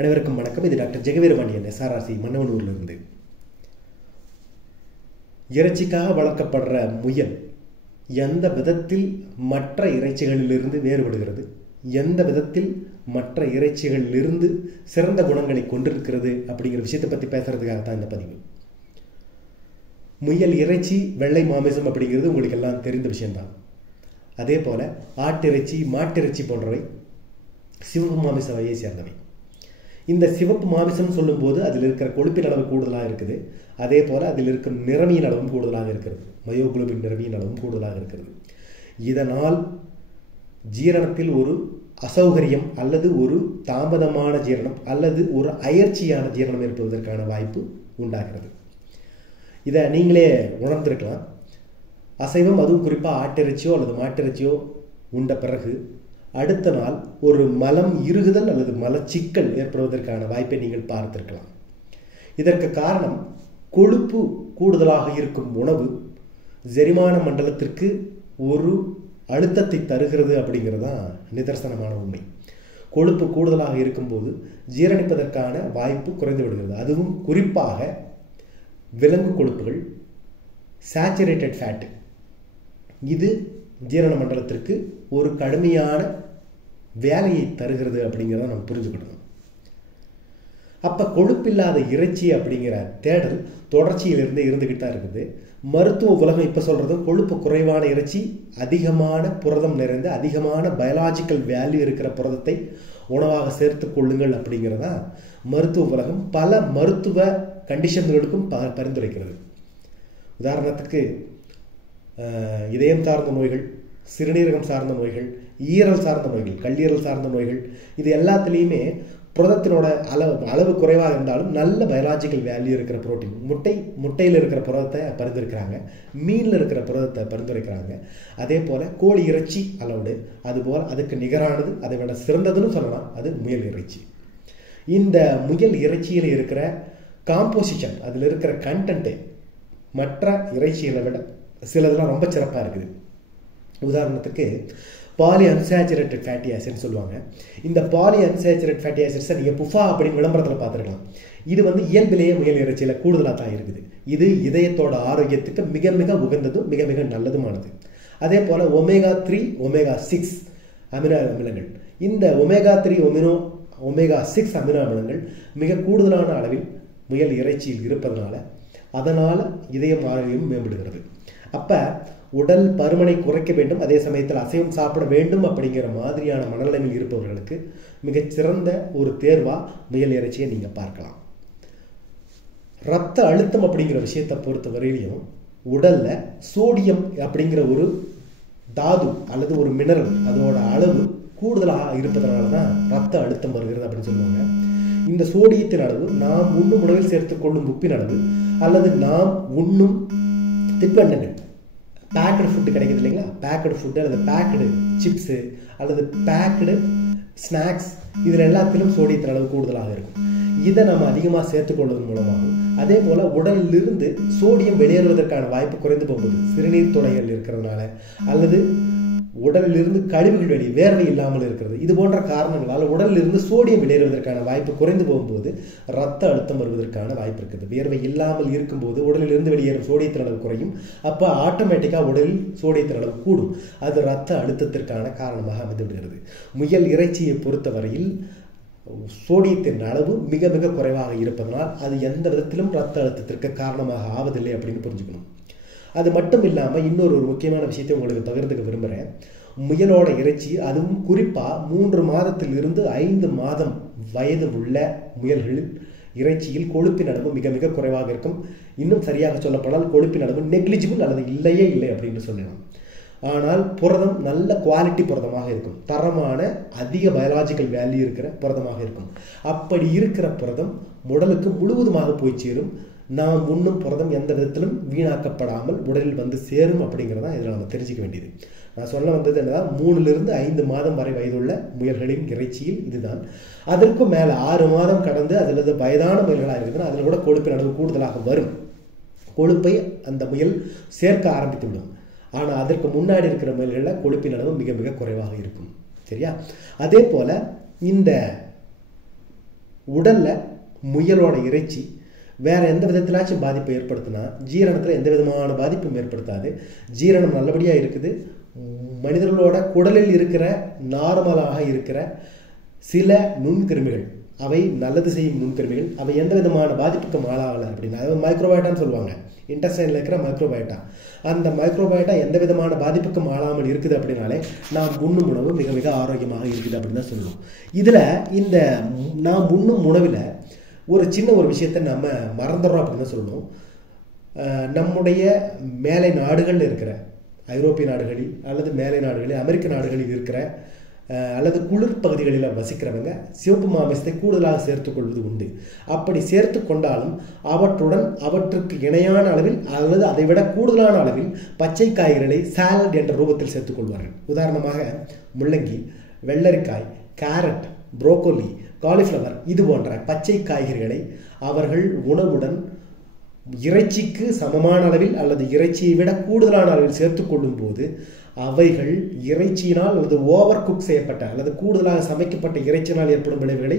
அனைவருக்கும் வணக்கம். இது டாக்டர் ஜெகவீரபாண்டியன், SRRC மன்னவனூரிலிருந்து. இறைச்சிக்காக வளர்க்கப்படுற முயல் எந்த விதத்தில் மற்ற இறைச்சிகளிலிருந்து வேறுபடுகிறது, எந்த விதத்தில் மற்ற இறைச்சிகளிலிருந்து சிறந்த குணங்களை கொண்டிருக்கிறது அப்படிங்கிற விஷயத்தை பற்றி பேசுறதுக்காக தான் இந்த பதிவு. முயல் இறைச்சி, வெள்ளை மாமிசம் அப்படிங்கிறது உங்களுக்கு எல்லாம் தெரிந்த விஷயம்தான். அதே போல ஆட்டிறைச்சி, மாட்டிறைச்சி போன்றவை சிவப்பு மாமிச வகையை சேர்ந்தவை. இந்த சிவப்பு மாமிசம் சொல்லும்போது அதில் இருக்கிற கொழுப்பின் அளவு கூடுதலாக இருக்குது. அதே போல் அதில் இருக்கிற நிறமியின் அளவும் கூடுதலாக இருக்கிறது. மயோகுளோபின் நிறமியின் அளவும் கூடுதலாக இருக்கிறது. இதனால் ஜீரணத்தில் ஒரு அசௌகரியம் அல்லது ஒரு தாமதமான ஜீரணம் அல்லது ஒரு அயற்சியான ஜீரணம் ஏற்படுவதற்கான வாய்ப்பு உண்டாகிறது. இதை நீங்களே உணர்ந்திருக்கலாம். அசைவம், அதுவும் குறிப்பாக ஆட்டிறைச்சியோ அல்லது மாட்டிறைச்சியோ உண்ட பிறகு அடுத்த நாள் ஒரு மலம் இறுகுதல் அல்லது மலச்சிக்கல் ஏற்படுவதற்கான வாய்ப்பை நீங்கள் பார்த்திருக்கலாம். இதற்கு காரணம் கொழுப்பு கூடுதலாக இருக்கும் உணவு செரிமான மண்டலத்திற்கு ஒரு அழுத்தத்தை தருகிறது அப்படிங்கிறது தான் நிதர்சனமான உண்மை. கொழுப்பு கூடுதலாக இருக்கும்போது ஜீரணிப்பதற்கான வாய்ப்பு குறைந்து விடுகிறது. அதுவும் குறிப்பாக விலங்கு கொழுப்புகள், சேச்சுரேட்டட் ஃபேட், இது ஜீரண மண்டலத்திற்கு ஒரு கடுமையான வேலையை தருகிறது அப்படிங்கிறத நம்ம புரிஞ்சுக்கிடணும். அப்போ கொழுப்பில்லாத இறைச்சி அப்படிங்கிற தேடல் தொடர்ச்சியிலிருந்து இருந்துக்கிட்டு தான் இருக்குது. மருத்துவ உலகம் இப்போ சொல்கிறது கொழுப்பு குறைவான இறைச்சி, அதிகமான புரதம் நிறைந்த, அதிகமான பயாலாஜிக்கல் வேல்யூ இருக்கிற புரதத்தை உணவாக சேர்த்து கொள்ளுங்கள் அப்படிங்கிறதா மருத்துவ உலகம் பல மருத்துவ கண்டிஷன்களுக்கும் பரிந்துரைக்கிறது. உதாரணத்துக்கு இதயம் சார்ந்த நோய்கள், சிறுநீரகம் சார்ந்த நோய்கள், ஈரல் சார்ந்த நோய்கள், கல்லீரல் சார்ந்த நோய்கள், இது எல்லாத்துலேயுமே புரதத்தினோட அளவு குறைவாக இருந்தாலும் நல்ல பயாலாஜிக்கல் வேல்யூ இருக்கிற புரோட்டீன், முட்டையில் இருக்கிற புரதத்தை பரிந்துரைக்கிறாங்க, மீனில் இருக்கிற புரதத்தை பரிந்துரைக்கிறாங்க. அதே போல் கோழி இறைச்சி அளவுடு, அதுபோல் அதுக்கு நிகரானது, அதை விட சிறந்ததுன்னு சொல்லலாம், அது முயல் இறைச்சி. இந்த முயல் இறைச்சியில் இருக்கிற காம்போசிஷன், அதில் இருக்கிற கண்டென்ட்டு மற்ற இறைச்சிகளை விட சிலதெல்லாம் ரொம்ப சிறப்பாக இருக்குது. உதாரணத்துக்கு பாலி அன்சேச்சுரேட்டட் ஃபேட்டி ஆசிட்னு சொல்லுவாங்க. இந்த பாலி அன்சேச்சுரேட் ஃபேட்டி ஆசிட்ஸை நீங்கள் புஃபா அப்படின்னு விளம்பரத்தில் பார்த்துருக்கலாம். இது இயல்பிலேயே முயல் இறைச்சியில் கூடுதலாக தான் இருக்குது. இது இதயத்தோட ஆரோக்கியத்துக்கு மிக மிக உகந்ததும் மிக மிக நல்லதுமானது. அதே போல் ஒமேகா 3, ஒமேகா 6 அமினோ அமிலங்கள், இந்த ஒமேகா 3, ஒமேகா 6 அமினோ அமிலங்கள் மிக கூடுதலான அளவில் முயல் இறைச்சியில் இருப்பதனால அதனால் இதயம் ஆரோக்கியம் மேம்படுகிறது. அப்போ உடல் பருமனை குறைக்க வேண்டும், அதே சமயத்தில் அசைவம் சாப்பிட வேண்டும் அப்படிங்கிற மாதிரியான மனநிலையில் இருப்பவர்களுக்கு மிகச்சிறந்த ஒரு தேர்வாக முயல் இறைச்சியை நீங்கள் பார்க்கலாம். இரத்த அழுத்தம் அப்படிங்கிற விஷயத்தை பொறுத்த வரையிலையும் உடலில் சோடியம் அப்படிங்கிற ஒரு தாது அல்லது ஒரு மினரல், அதோட அளவு கூடுதலாக இருப்பதனால தான் இரத்த அழுத்தம் வருகிறது அப்படின்னு சொல்லுவாங்க. இந்த சோடியத்தின் அளவு நாம் உண்ணும் உணவில் சேர்த்துக்கொள்ளும் உப்பின் அளவு அல்லது நாம் உண்ணும் தின்பண்டங்கள், பேக்கடு ஃபுட்டு கிடைக்குது இல்லைங்களா, பேக்கடு ஃபுட்டு அல்லது பேக்கடு சிப்ஸு அல்லது பேக்கடு ஸ்நாக்ஸ், இதில் எல்லாத்திலும் சோடியத்தின் அளவு கூடுதலாக இருக்கும். இதை நம்ம அதிகமாக சேர்த்துக்கொள்வதன் மூலமாகும். அதே போல் உடலிலிருந்து சோடியம் வெளியேறுவதற்கான வாய்ப்பு குறைந்து போகுது, சிறுநீர் துளைகள் இருக்கிறதுனால அல்லது உடலிலிருந்து கழிவுகள் வெளியே வேர்வை இல்லாமல் இருக்கிறது, இது போன்ற காரணங்களால் உடலிலிருந்து சோடியம் வெளியேறுவதற்கான வாய்ப்பு குறைந்து போகும்போது இரத்த அழுத்தம் வருவதற்கான வாய்ப்பு இருக்குது. வேர்வை இல்லாமல் இருக்கும்போது உடலிலிருந்து வெளியேறும் சோடியத்தின் அளவு குறையும். அப்போ ஆட்டோமேட்டிக்காக உடலில் சோடியத்தின் அளவு கூடும். அது இரத்த அழுத்தத்திற்கான காரணமாக அமைந்து விடுகிறது. முயல் இறைச்சியை பொறுத்தவரையில் சோடியத்தின் அளவு மிக மிக குறைவாக இருப்பதனால் அது எந்த விதத்திலும் இரத்த அழுத்தத்திற்கு காரணமாக ஆவதில்லை அப்படின்னு புரிஞ்சுக்கணும். அது மட்டும் இல்லாமல் இன்னொரு முக்கியமான விஷயத்தை உங்களுக்கு பகிர்ந்துக்க விரும்புகிறேன். முயலோட இறைச்சி, அதுவும் குறிப்பாக 3 மாதத்திலிருந்து 5 மாதம் வயது உள்ள முயல்களில் இறைச்சியில் கொழுப்பின் அளவு மிக மிக குறைவாக இருக்கும். இன்னும் சரியாக சொல்லப்போனால் கொழுப்பின் அளவு நெக்லிஜிபிள் அல்லது இல்லையே இல்லை அப்படின்னு சொல்லலாம். ஆனால் புரதம் நல்ல குவாலிட்டி புரதமாக இருக்கும், தரமான அதிக பயாலாஜிக்கல் வேல்யூ இருக்கிற புரதமாக இருக்கும். அப்படி இருக்கிற புரதம் உடலுக்கு முழுவதுமாக போய் சேரும். நாம் உண்ணும் புரதம் எந்த விதத்திலும் வீணாக்கப்படாமல் உடலில் வந்து சேரும் அப்படிங்கிறதான் இதில் நம்ம தெரிஞ்சிக்க வேண்டியது. நான் சொல்ல வந்தது என்னதான், 3லிருந்து 5 மாதம் வரை வயதுள்ள முயல்களின் இறைச்சியில் இதுதான். அதற்கும் மேலே 6 மாதம் கடந்து அதில் வயதான முயல்களாக இருக்குதுன்னா அதில் கூட கொழுப்பின் அளவு கூடுதலாக வரும். கொழுப்பை அந்த முயல் சேர்க்க ஆரம்பித்து விடும். ஆனால் அதற்கு முன்னாடி இருக்கிற முயல்களில் கொழுப்பின் அளவு மிக மிக குறைவாக இருக்கும். சரியா? அதே போல் இந்த உடலில் முயலோட இறைச்சி வேறு எந்த விதத்திலாச்சும் பாதிப்பை ஏற்படுத்தினா ஜீரணத்தில் எந்த விதமான பாதிப்பும் ஏற்படுத்தாது. ஜீரணம் நல்லபடியாக இருக்குது. மனிதர்களோட குடலில் இருக்கிற நார்மலாக இருக்கிற சில நுண்கிருமிகள், அவை நல்லது செய்யும் நுண்கிருமிகள், அவை எந்த விதமான பாதிப்புக்கும் ஆளாகலை அப்படின்னா, அதாவது மைக்ரோபயோட்டான்னு சொல்லுவாங்க, இன்டெஸ்டைனில் இருக்கிற மைக்ரோபயோட்டா. அந்த மைக்ரோபயோட்டா எந்த விதமான பாதிப்புக்கும் ஆளாமல் இருக்குது அப்படின்னாலே நாம் உண்ணும் உணவு மிக மிக ஆரோக்கியமாக இருக்குது அப்படின்னு தான் சொல்லுவோம். இதில் இந்த நாம் உண்ணும் உணவில் ஒரு சின்ன ஒரு விஷயத்தை நம்ம மறந்துடுறோம் அப்படின்னு தான் சொல்லணும். நம்முடைய மேலை நாடுகளில் இருக்கிற ஐரோப்பிய நாடுகளில் அல்லது மேலை நாடுகளில் அமெரிக்க நாடுகளில் இருக்கிற அல்லது குளிர் பகுதிகளில் வசிக்கிறவங்க சிவப்பு மாமிசத்தை கூடுதலாக சேர்த்துக்கொள்வது உண்டு. அப்படி சேர்த்து கொண்டாலும் அவற்றுடன் அவற்றுக்கு இணையான அளவில் அல்லது அதை விட கூடுதலான அளவில் பச்சை காய்கறிகளை சாலட் என்ற ரூபத்தில் சேர்த்துக்கொள்வார்கள். உதாரணமாக முள்ளங்கி, வெள்ளரிக்காய், கேரட், புரோக்கோலி, காலிஃப்ளவர் இது போன்ற பச்சை காய்கறிகளை அவர்கள் உணவுடன் இறைச்சிக்கு சமமான அளவில் அல்லது இறைச்சியை விட கூடுதலான அளவில் சேர்த்துக்கொள்ளும் போது அவைகள் இறைச்சியினால் அல்லது ஓவர் குக் செய்யப்பட்ட அல்லது கூடுதலாக சமைக்கப்பட்ட இறைச்சியினால் ஏற்படும் விளைவுகளை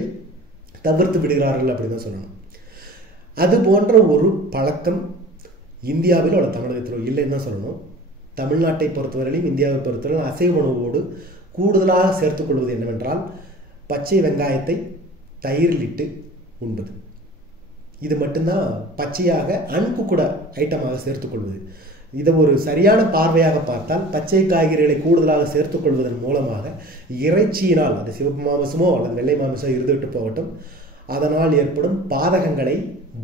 தவிர்த்து விடுகிறார்கள் அப்படின்னு தான் சொல்லணும். அது போன்ற ஒரு பழக்கம் இந்தியாவில் அல்லது தமிழகத்தில் இல்லைன்னு தான் சொல்லணும். தமிழ்நாட்டை பொறுத்தவரையிலும் இந்தியாவை பொறுத்தவரையிலும் அசைவ உணவோடு கூடுதலாக சேர்த்துக்கொள்வது என்னவென்றால் பச்சை வெங்காயத்தை தயிரில் இட்டு உண்பது. இது மட்டும்தான் பச்சையாக அன்குக்குட ஐட்டமாக சேர்த்துக்கொள்வது. இதை ஒரு சரியான பார்வையாக பார்த்தால் பச்சை காய்கறிகளை கூடுதலாக சேர்த்துக்கொள்வதன் மூலமாக இறைச்சியினால், அது சிவப்பு மாமிசமோ அல்லது வெள்ளை மாமிசமோ இருந்துவிட்டு போகட்டும், அதனால் ஏற்படும் பாதகங்களை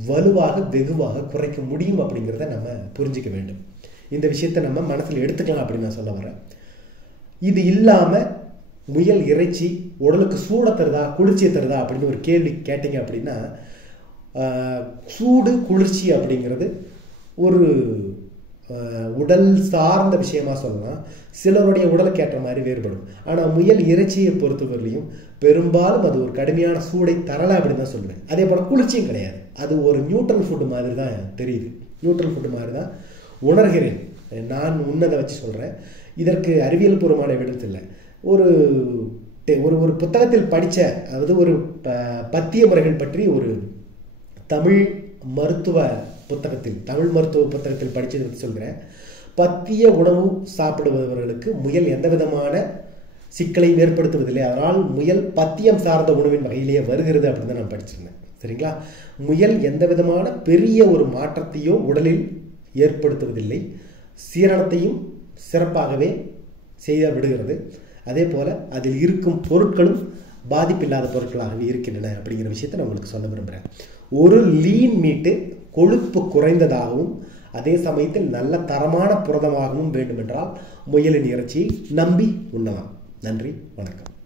வலுவாக வெகுவாக குறைக்க முடியும் அப்படிங்கிறத நம்ம புரிஞ்சிக்க வேண்டும். இந்த விஷயத்தை நம்ம மனசில் எடுத்துக்கலாம் அப்படின்னு நான் சொல்ல வரேன். இது இல்லாமல் முயல் இறைச்சி உடலுக்கு சூட தருதா குளிர்ச்சியை தருதா அப்படின்னு ஒரு கேள்வி கேட்டீங்க அப்படின்னா, சூடு குளிர்ச்சி அப்படிங்கிறது ஒரு உடல் சார்ந்த விஷயமா சொல்லலாம். சிலருடைய உடலுக்கு ஏற்ற மாதிரி வேறுபடும். ஆனால் முயல் இறைச்சியை பொறுத்தவரையிலையும் பெரும்பாலும் அது ஒரு கடுமையான சூடை தரலை அப்படின்னு தான் சொல்லுவேன். அதே போல் குளிர்ச்சியும் கிடையாது. அது ஒரு நியூட்ரல் ஃபுட்டு மாதிரி தான் தெரியுது. நியூட்ரல் ஃபுட்டு மாதிரி தான் உணர்கிறேன். நான் உன்னதை வச்சு சொல்கிறேன். இதற்கு அறிவியல் பூர்வமான எவிடன்ஸ் இல்லை. ஒரு ஒரு புத்தகத்தில் படித்த, அதாவது ஒரு பத்திய முறைகள் பற்றி ஒரு தமிழ் மருத்துவ புத்தகத்தில் படித்ததை பற்றி சொல்கிறேன். பத்திய உணவு சாப்பிடுபவர்களுக்கு முயல் எந்த விதமான சிக்கலையும் ஏற்படுத்துவதில்லை. அதனால் முயல் பத்தியம் சார்ந்த உணவின் வகையிலேயே வருகிறது அப்படின்னு தான் நான் படிச்சிருந்தேன். சரிங்களா? முயல் எந்த விதமான பெரிய ஒரு மாற்றத்தையோ உடலில் ஏற்படுத்துவதில்லை. சீரணத்தையும் சிறப்பாகவே செய்ய விடுகிறது. அதே போல் அதில் இருக்கும் பொருட்களும் பாதிப்பில்லாத பொருட்களாகவே இருக்கின்றன அப்படிங்கிற விஷயத்தை நான் உங்களுக்கு சொல்ல விரும்புகிறேன். ஒரு லீன் மீட்டு கொழுப்பு குறைந்ததாகவும் அதே சமயத்தில் நல்ல தரமான புரதமாகவும் வேண்டுமென்றால் முயலின் இறைச்சியை நம்பி உண்ணலாம். நன்றி, வணக்கம்.